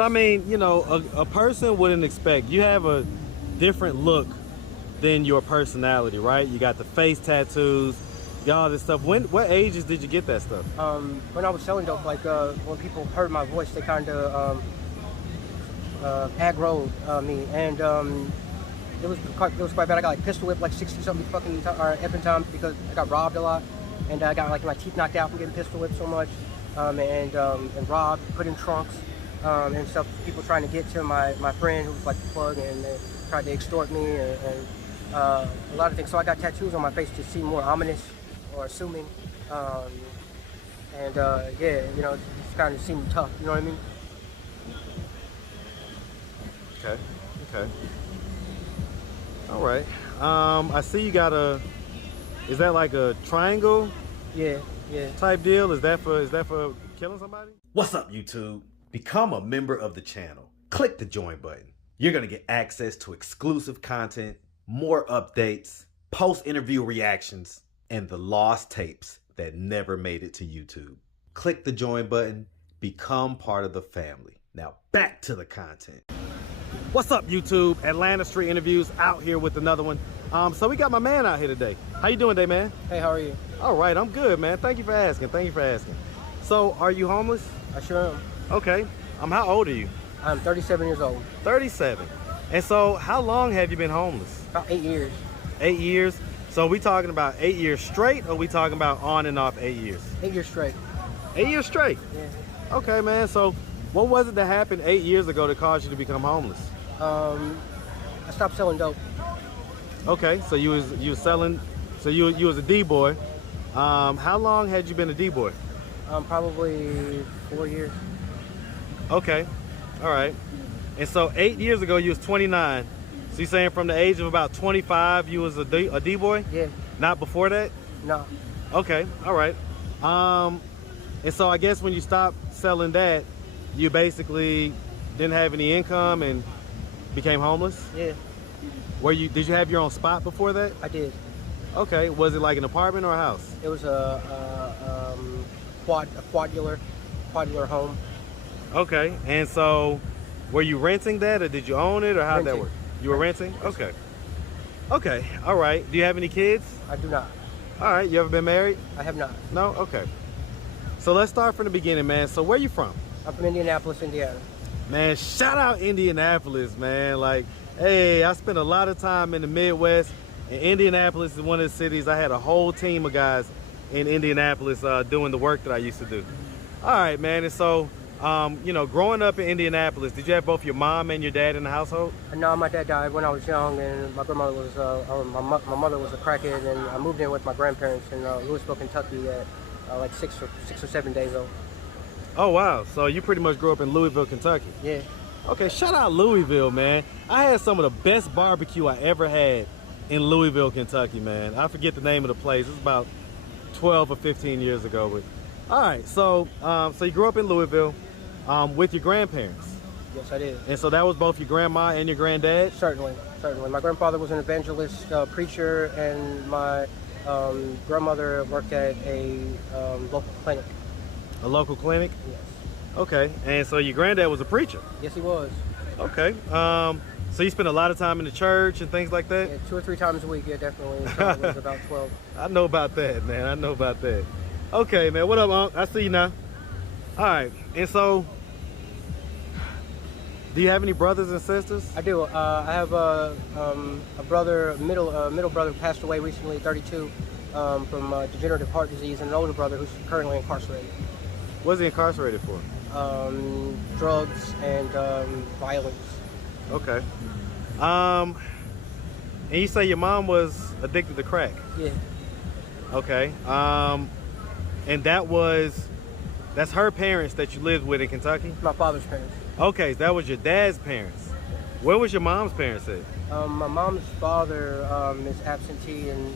So I mean, you know, a person wouldn't expect, you have a different look than your personality, right? You got the face tattoos, you got all this stuff. What ages did you get that stuff? When I was selling dope, like when people heard my voice, they kind of aggroed me, and it was quite bad. I got like pistol whipped like 60 something fucking effing times because I got robbed a lot, and I got like my teeth knocked out from getting pistol whipped so much, and robbed, put in trunks, and stuff. People trying to get to my friend who was like the plug, and they tried to extort me, and a lot of things. So I got tattoos on my face to seem more ominous or assuming, yeah, you know, it's kind of seemed tough. You know what I mean? Okay. All right. I see you got is that like a triangle? Yeah. Type deal? Is that for killing somebody? What's up, YouTube? Become a member of the channel. Click the join button. You're gonna get access to exclusive content, more updates, post-interview reactions, and the lost tapes that never made it to YouTube. Click the join button, become part of the family. Now back to the content. What's up, YouTube? Atlanta Street Interviews out here with another one. So we got my man out here today. How you doing today, man? Hey, how are you? All right, I'm good, man. Thank you for asking. So, are you homeless? I sure am. Okay. How old are you? I'm 37 years old. 37. And so, how long have you been homeless? About 8 years. 8 years? So, we talking about 8 years straight, or we talking about on and off 8 years? 8 years straight. 8 years straight? Yeah. Okay, man. So, what was it that happened 8 years ago that caused you to become homeless? I stopped selling dope. Okay, so you was selling, so you was a D-boy. How long had you been a D-boy? Probably 4 years. Okay, all right. And so 8 years ago you was 29. So you saying from the age of about 25 you was a D-boy? Yeah. Not before that? No. Okay, all right. And so I guess when you stopped selling that, you basically didn't have any income and became homeless? Yeah. Did you have your own spot before that? I did. Okay, was it like an apartment or a house? It was a quadular home. Okay, and so were you renting that or did you own it or how'd that work? You were renting? Okay. Okay, all right. Do you have any kids? I do not. All right, you ever been married? I have not. No? Okay. So let's start from the beginning, man. So where you from? I'm from Indianapolis, Indiana. Man, shout out Indianapolis, man. Like, hey, I spent a lot of time in the Midwest, and Indianapolis is one of the cities. I had a whole team of guys in Indianapolis doing the work that I used to do. All right, man. And so, you know, growing up in Indianapolis, did you have both your mom and your dad in the household? No, my dad died when I was young, and my grandmother was, my mother was a crackhead, and I moved in with my grandparents in Louisville, Kentucky at like 6 or 7 days old. Oh, wow. So you pretty much grew up in Louisville, Kentucky? Yeah. Okay, shout out Louisville, man. I had some of the best barbecue I ever had in Louisville, Kentucky, man. I forget the name of the place. It's about 12 or 15 years ago. But all right, so so you grew up in Louisville with your grandparents? Yes, I did. And so that was both your grandma and your granddad? Certainly. My grandfather was an evangelist preacher, and my grandmother worked at a local clinic. A local clinic? Yes. Okay, and so your granddad was a preacher? Yes, he was. Okay, so you spent a lot of time in the church and things like that? Yeah, 2 or 3 times a week, yeah, definitely, until I was about 12. I know about that, man, I know about that. Okay, man, what up, Unc? I see you now. All right, and so, do you have any brothers and sisters? I do. I have a brother, middle brother who passed away recently, 32, from degenerative heart disease, and an older brother who's currently incarcerated. What's he incarcerated for? Drugs and violence. Okay. And you say your mom was addicted to crack? Yeah. Okay. And that's her parents that you lived with in Kentucky? My father's parents. Okay, so that was your dad's parents. Where was your mom's parents at? My mom's father is absentee, and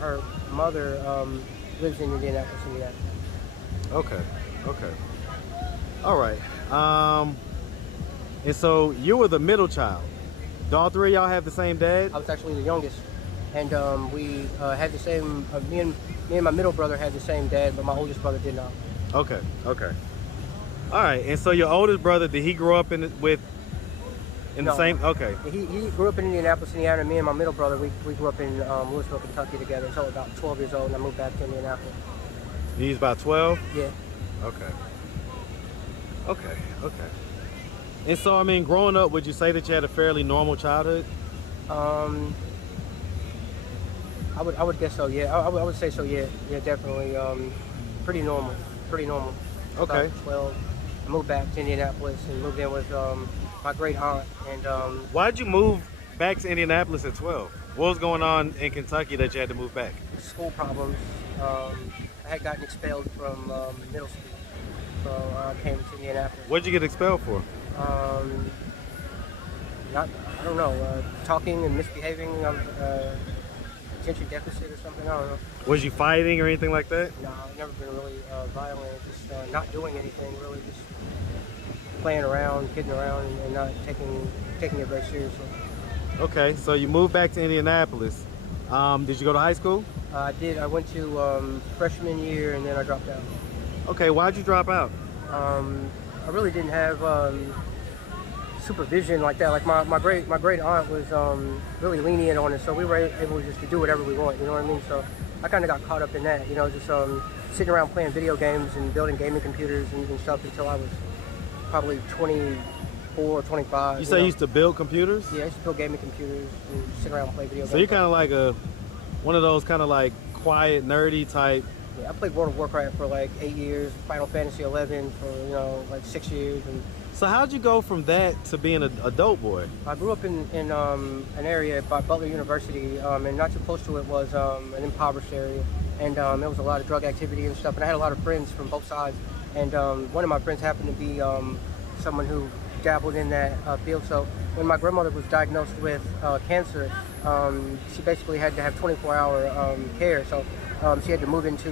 her mother lives in Indianapolis, Indiana. Okay. Okay. All right. And so you were the middle child. Do all three of y'all have the same dad? I was actually the youngest, and we had the same. Me and my middle brother had the same dad, but my oldest brother did not. Okay. Okay. All right, and so your oldest brother, did he grow up in the No. same? Okay. He grew up in Indianapolis, Indiana. Me and my middle brother, we grew up in Louisville, Kentucky together until about 12 years old, and I moved back to Indianapolis. He's about 12? Yeah. Okay. Okay, okay. And so, I mean, growing up, would you say that you had a fairly normal childhood? I would guess so. Yeah, I would say so. Yeah, yeah, definitely. Pretty normal. Pretty normal. Okay. About 12. I moved back to Indianapolis and moved in with my great aunt. And why'd you move back to Indianapolis at 12? What was going on in Kentucky that you had to move back? School problems. I had gotten expelled from middle school, so I came to Indianapolis. What'd you get expelled for? I don't know, talking and misbehaving, attention deficit or something, I don't know. Was you fighting or anything like that? No, I've never been really violent, just not doing anything, really just playing around, kidding around, and not taking it very seriously. Okay, so you moved back to Indianapolis. Did you go to high school? I did. I went to freshman year, and then I dropped out. Okay, why'd you drop out? I really didn't have supervision like that. Like my great aunt was really lenient on it, so we were able just to do whatever we want. You know what I mean? So I kind of got caught up in that. You know, just sitting around playing video games and building gaming computers and stuff until I was probably 24 or 25. You say you used to build computers? Yeah, I used to build gaming computers and sit around and play video games. So you're kind of like one of those kind of like quiet, nerdy type. Yeah, I played World of Warcraft for like 8 years, Final Fantasy 11 for like 6 years. And so how'd you go from that to being a dope boy? I grew up in an area by Butler University, and not too close to it was an impoverished area, and there was a lot of drug activity and stuff. And I had a lot of friends from both sides, and one of my friends happened to be someone who dabbled in that field. So when my grandmother was diagnosed with cancer, she basically had to have 24-hour care. So she had to move into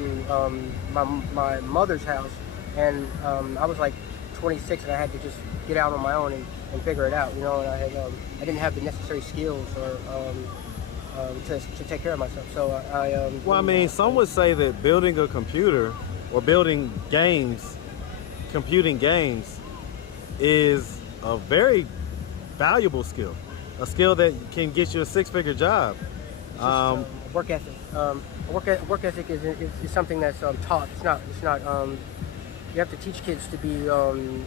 my mother's house, and I was like 26, and I had to just get out on my own and figure it out, and I didn't have the necessary skills or to take care of myself. So well, I mean, some would say that building a computer or building games, computing games, is a very valuable skill, a skill that can get you a six-figure job. Work ethic. Work ethic is something that's taught. It's not. You have to teach kids to be.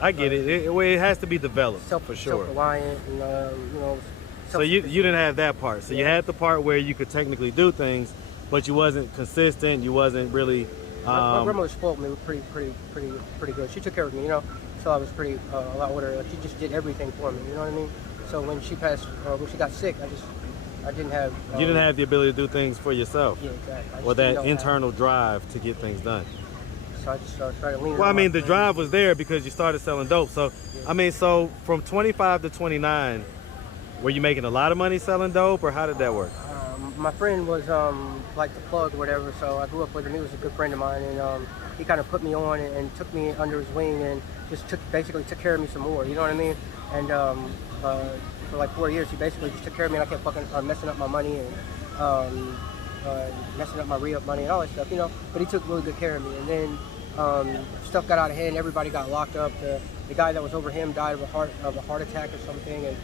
I get it. It has to be developed for sure. Self-reliant, and So you didn't have that part. So you had the part where you could technically do things, but you wasn't consistent. You wasn't really. My grandmother spoiled me pretty good. She took care of me, So I was a lot older. She just did everything for me. You know what I mean? So when she passed, when she got sick, I didn't have. You didn't have the ability to do things for yourself. Yeah, exactly. Or that internal drive to get things done. So I just started leaning. Well, I mean, the drive was there because you started selling dope. So, yeah. I mean, so from 25 to 29, were you making a lot of money selling dope, or how did that work? My friend was like the plug or whatever, so I grew up with him. He was a good friend of mine, and he kind of put me on and took me under his wing and just basically took care of me some more. You know what I mean? And for like 4 years, he basically just took care of me, and I kept fucking messing up my money and messing up my re-up money and all that stuff, But he took really good care of me, and then stuff got out of hand. Everybody got locked up. The guy that was over him died of a heart attack or something, and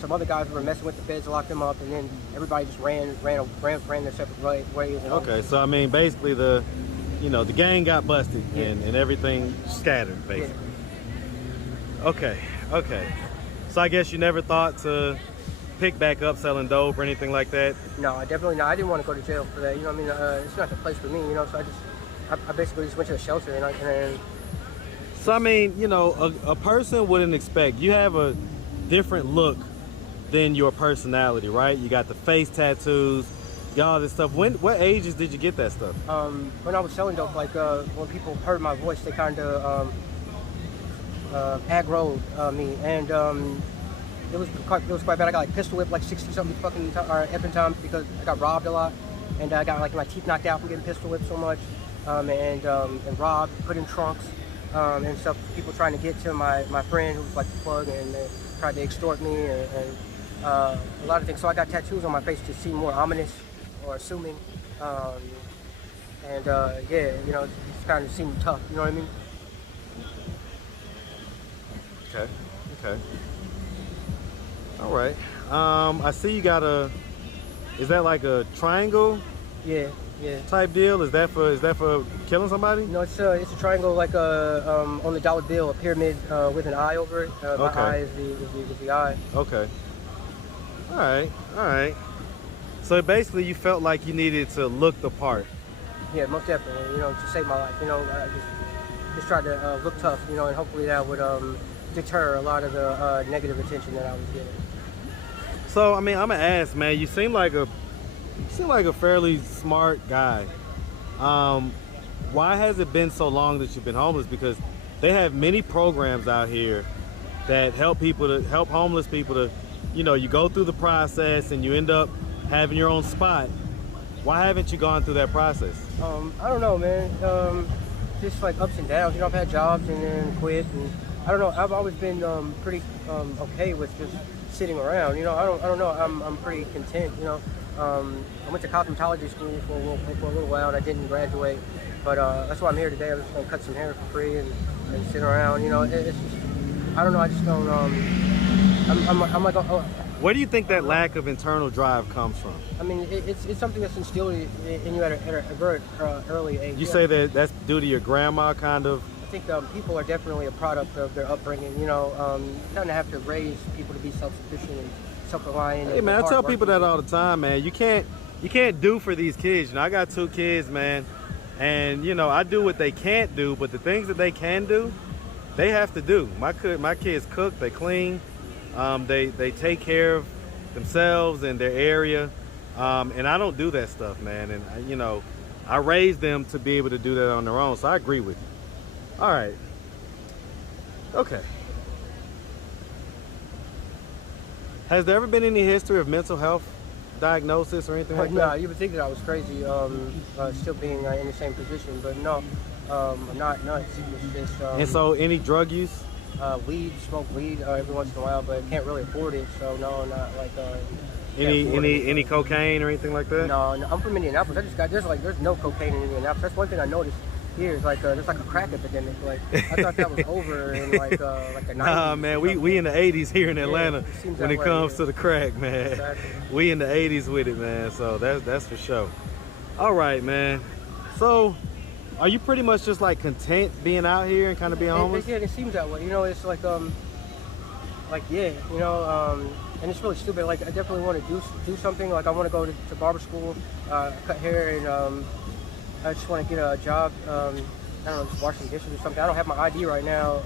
some other guys were messing with the feds, locked him up, and then everybody just ran their separate ways. Okay, so I mean, basically the gang got busted, yeah. and everything scattered, basically. Yeah. Okay. So I guess you never thought to pick back up selling dope or anything like that? No, I definitely not. I didn't want to go to jail for that. It's not the place for me. So I basically just went to a shelter and So I mean, a person wouldn't expect. You have a different look than your personality, right? You got the face tattoos, you got all this stuff. What ages did you get that stuff? When I was selling dope, like when people heard my voice, they kind of aggroed me, and it was quite bad. I got like pistol whipped like 60-something fucking effing times because I got robbed a lot, and I got like my teeth knocked out from getting pistol whipped so much, and robbed, put in trunks, and stuff. People trying to get to my friend who was like the plug, and they tried to extort me and a lot of things. So I got tattoos on my face to seem more ominous or assuming, and yeah, it kind of seemed tough. You know what I mean? Okay. Okay. All right. I see you got a. Is that like a triangle? Yeah. Yeah. Type deal? Is that for killing somebody? No, it's a triangle like on the dollar bill, a pyramid with an eye over it. My Okay. eye is the eye. Okay. All right. All right. So basically, you felt like you needed to look the part. Yeah, most definitely. You know, to save my life. You know, I just tried to look tough. You know, and hopefully that would deter a lot of the negative attention that I was getting. So I mean, I'm gonna ask, man. You seem like a fairly smart guy. Why has it been so long that you've been homeless? Because they have many programs out here that help homeless people to, you know, you go through the process and you end up having your own spot. Why haven't you gone through that process? I don't know, man. Just like ups and downs. You know, I've had jobs and then quit, and I don't know. I've always been pretty okay with just sitting around. You know, I don't know. I'm pretty content. You know. I went to cosmetology school for a little while and I didn't graduate, but that's why I'm here today. I'm just gonna cut some hair for free and sit around. You know, it's just, I don't know. I just don't. I'm like, where do you think that lack of internal drive comes from? I mean, it's something that's instilled in you at a very early age. You say that that's due to your grandma, kind of. I think people are definitely a product of their upbringing. You know, you kind of have to raise people to be self-sufficient and self-reliant. Hey man, I tell people that all the time, man. You can't do for these kids. You know, I got 2 kids, man, and you know, I do what they can't do, but the things that they can do, they have to do. My kids cook, they clean, they take care of themselves and their area, and I don't do that stuff, man. And you know, I raised them to be able to do that on their own. So I agree with you. All right. Okay. Has there ever been any history of mental health diagnosis or anything like that? No, you would think that I was crazy, still being in the same position, but no, I'm not nuts. It's just, and so, any drug use? Smoke weed every once in a while, but can't really afford it. So no, not like any cocaine or anything like that? No, I'm from Indianapolis. There's no cocaine in Indianapolis. That's one thing I noticed. Here, it's like there's like a crack epidemic. Like I thought that was over in like the 90s. Nah, man, we in the 80s here in Atlanta when it comes to the crack, man. Exactly. We in the 80s with it, man. So that's for sure. All right, man. So, are you pretty much just like content being out here and kind of being homeless? Yeah, it seems that way. You know, it's like yeah, you know, and it's really stupid. Like I definitely want to do something. Like I want to go to barber school, cut hair, and I just want to get a job, I don't know, just washing dishes or something. I don't have my ID right now.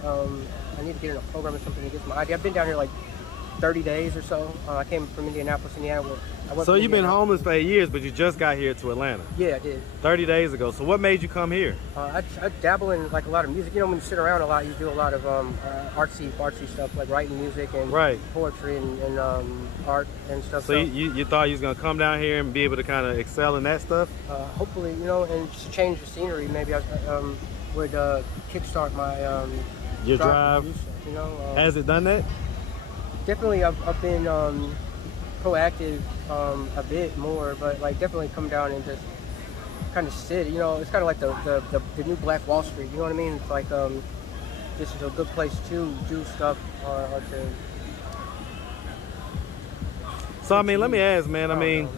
I need to get in a program or something to get my ID. I've been down here like 30 days or so. I came from Indianapolis, Indiana. So you've been homeless for 8 years, but you just got here to Atlanta? Yeah, I did. 30 days ago. So what made you come here? I dabble in like a lot of music. You know, when you sit around a lot, you do a lot of artsy stuff, like writing music and poetry and art and stuff. So you thought you was going to come down here and be able to kind of excel in that stuff? Hopefully, you know, and just change the scenery. Maybe I would kickstart my your drive. You know, has it done that? Definitely, I've been proactive a bit more, but like definitely come down and just kind of sit. You know, it's kind of like the new Black Wall Street. You know what I mean? It's like this is a good place to do stuff or to. So I mean, let me ask, man. I mean,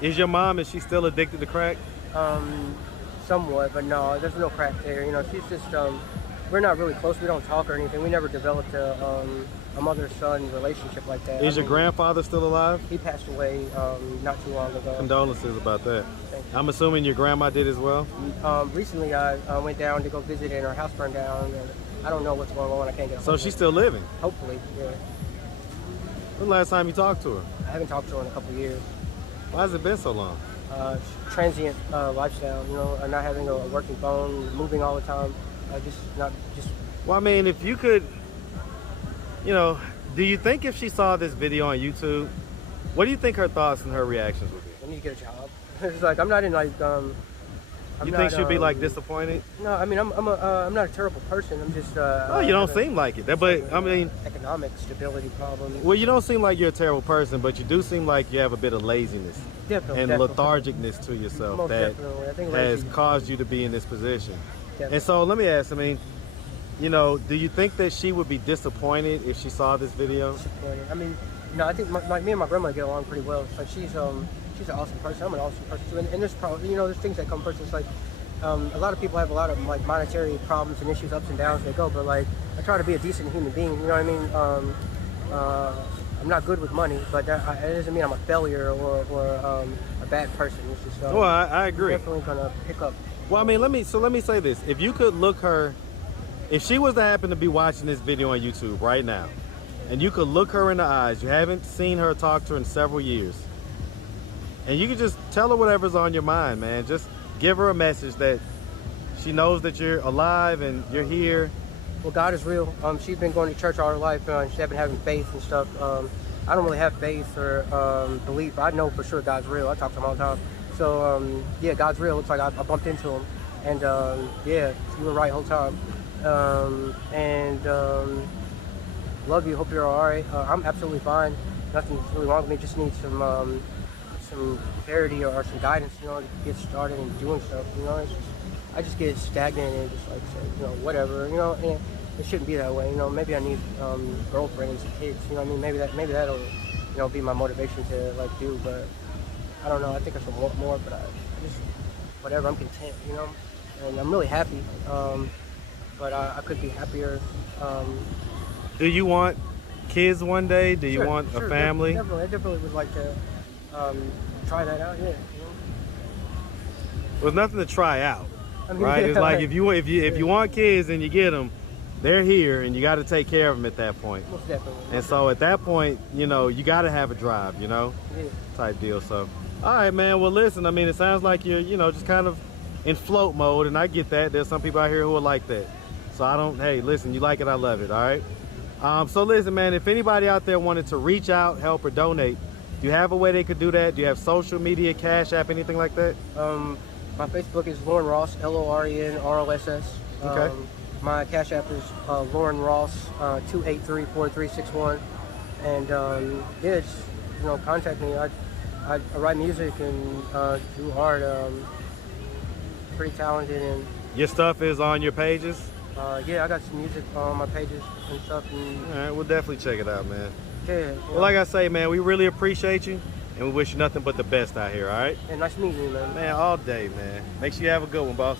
is your mom, is she still addicted to crack? Somewhat, but no, there's no crack there. You know, she's just we're not really close. We don't talk or anything. We never developed a mother-son relationship like that. Is your grandfather still alive? He passed away not too long ago. Condolences about that. I'm assuming your grandma did as well? Recently, I went down to go visit and her house burned down. And I don't know what's going on. I can't get a hold So of she's her. still living? Hopefully, yeah. When the last time you talked to her? I haven't talked to her in a couple of years. Why has it been so long? Transient lifestyle, you know, not having a working phone, moving all the time. Well, I mean, if you could, you know, do you think if she saw this video on YouTube, what do you think her thoughts and her reactions would be? I need to get a job. It's like I'm not in like. You think she'd be like disappointed? No, I mean I'm not a terrible person. I'm just. Oh, you don't seem like it. But I mean, economic stability problem. Well, you don't seem like you're a terrible person, but you do seem like you have a bit of laziness and lethargicness to yourself that has caused you to be in this position. Definitely. And so let me ask. I mean, you know, do you think that she would be disappointed if she saw this video? Disappointed. I mean, no, I think me and my grandma get along pretty well. It's like she's an awesome person. I'm an awesome person too. And there's probably, you know, there's things that come first. It's like a lot of people have a lot of like monetary problems and issues, ups and downs. They go, but like I try to be a decent human being. You know what I mean? I'm not good with money, but that doesn't mean I'm a failure or a bad person. It's just well, I agree. I'm definitely gonna pick up. Well, I mean, let me say this: if you could look her, if she was to happen to be watching this video on YouTube right now, and you could look her in the eyes, you haven't seen her, talk to her in several years, and you could just tell her whatever's on your mind, man. Just give her a message that she knows that you're alive and you're here. Well, God is real. She's been going to church all her life, and she's been having faith and stuff. I don't really have faith or belief. I know for sure God's real. I talk to him all the time. So, yeah, God's real. It's like I bumped into him. And, yeah, you were right the whole time. Love you. Hope you're all right. I'm absolutely fine. Nothing's really wrong with me. Just need some clarity or some guidance, you know, to get started and doing stuff, you know. It's just, I just get stagnant and just like say, you know, whatever, you know, and it shouldn't be that way, you know. Maybe I need girlfriends and kids, you know what I mean? Maybe that'll, you know, be my motivation to like do, but I don't know. I think I should want more, but I just, whatever, I'm content, you know, and I'm really happy, but I could be happier. Do you want kids one day? Do you want a family? Definitely. I definitely would like to try that out, yeah. You know? There's nothing to try out. I mean, right? Yeah, it's like if you want kids and you get them, they're here and you got to take care of them at that point. Most definitely. And so at that point, you know, you got to have a drive, you know, type deal. So, all right, man. Well, listen, I mean, it sounds like you're, you know, just kind of in float mode, and I get that. There's some people out here who are like that. So I don't. Hey, listen, you like it, I love it. All right. So listen, man. If anybody out there wanted to reach out, help, or donate, do you have a way they could do that? Do you have social media, Cash App, anything like that? My Facebook is Loren Ross, LORENROSS. Okay. My Cash App is Loren Ross 283-4361. And yeah, just, you know, contact me. I write music and do art. Pretty talented, and your stuff is on your pages. Yeah, I got some music on my pages and stuff. And all right, we'll definitely check it out, man. Yeah. Well, like I say, man, we really appreciate you. And we wish you nothing but the best out here, all right? Yeah, nice meeting you, man. Man, all day, man. Make sure you have a good one, boss.